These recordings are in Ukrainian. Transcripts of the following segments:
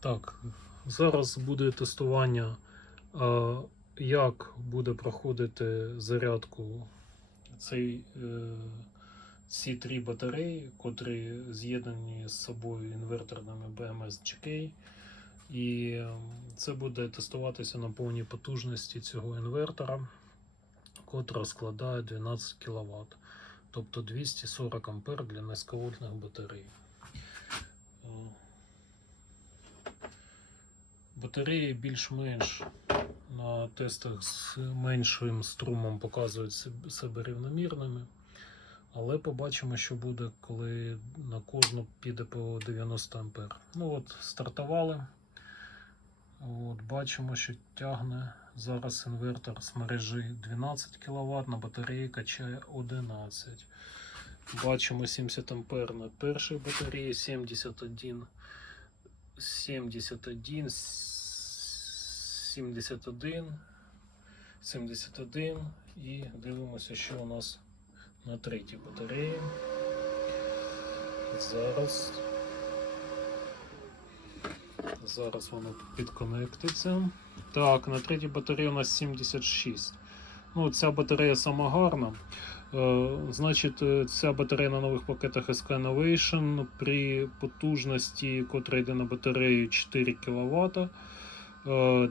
Так, зараз буде тестування, е, як буде проходити зарядку цей, е, ці три батареї, котрі з'єднані з собою інверторними BMS GK. І е, це буде тестуватися на повній потужності цього інвертора, котра складає 12 кВт, тобто 240 А для низьковольтних батарей. Батареї більш-менш на тестах з меншим струмом показують себе рівномірними. Але побачимо, що буде, коли на кожну піде по 90 А. Ну от, стартували. От, бачимо, що тягне зараз інвертор з мережі 12 кВт, на батареї качає 11. Бачимо 70 А на першій батареї, 71 71, 71, 71 і дивимося, що у нас на третій батареї. Зараз. Зараз воно підконектиться. Так, на третій батареї у нас 76. Ну, ця батарея сама гарна. Е, Значить, е, ця батарея на нових пакетах SK Innovation при потужності, котра йде на батарею 4 кВт. е,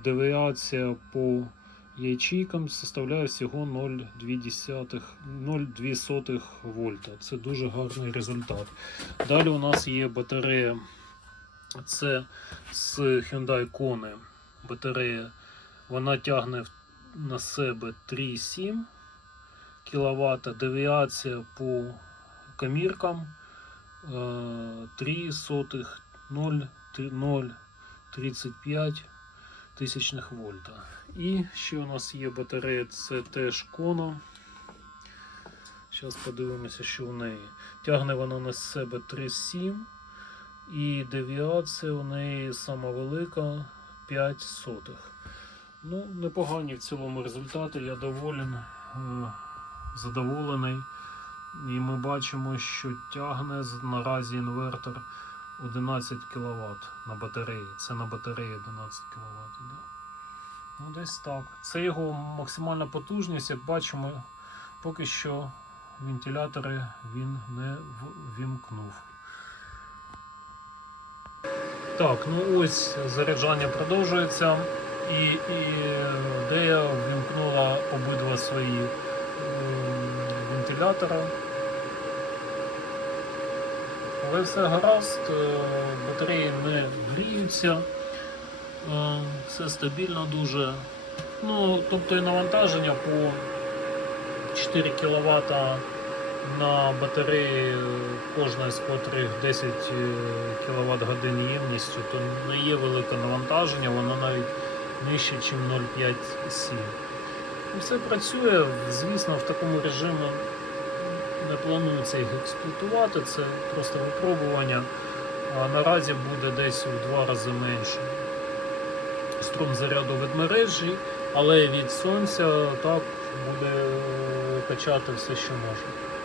Девіація по ячейкам составляє всього 0,2 0,2 вольта. Це дуже гарний результат. Далі у нас є батарея. Це з Hyundai Kona батарея. Вона тягне на себе 3,7 кВт. Девіація по каміркам е, 3 сотих 0,35 тисячних вольта. І ще у нас є батарея, це теж Kona. Зараз подивимося, що в неї. Тягне вона на себе 3,7 і девіація у неї сама велика 5 сотих. Ну, непогані в цілому результати. Я доволен, е, задоволений. І ми бачимо, що тягне наразі інвертор 11 кВт на батареї. Це на батареї 11 кВт. Да? Ну, десь так. Це його максимальна потужність. Як бачимо, поки що вентилятори він не в- вімкнув. Так, ну ось заряджання продовжується. І, і Дея ввімкнула обидва свої вентилятора. Але все гаразд, е, батареї не гріються, е, все стабільно дуже. Ну, тобто і навантаження по 4 кВт на батареї, е, кожна з котрих 10 кВт годин ємністю, то не є велике навантаження, воно навіть нижче, ніж 0,5,7. Ну, Все працює, звісно, в такому режимі не планується їх експлуатувати, це просто випробування. А наразі буде десь у два рази менше струм заряду від мережі, але від сонця так буде качати все, що може.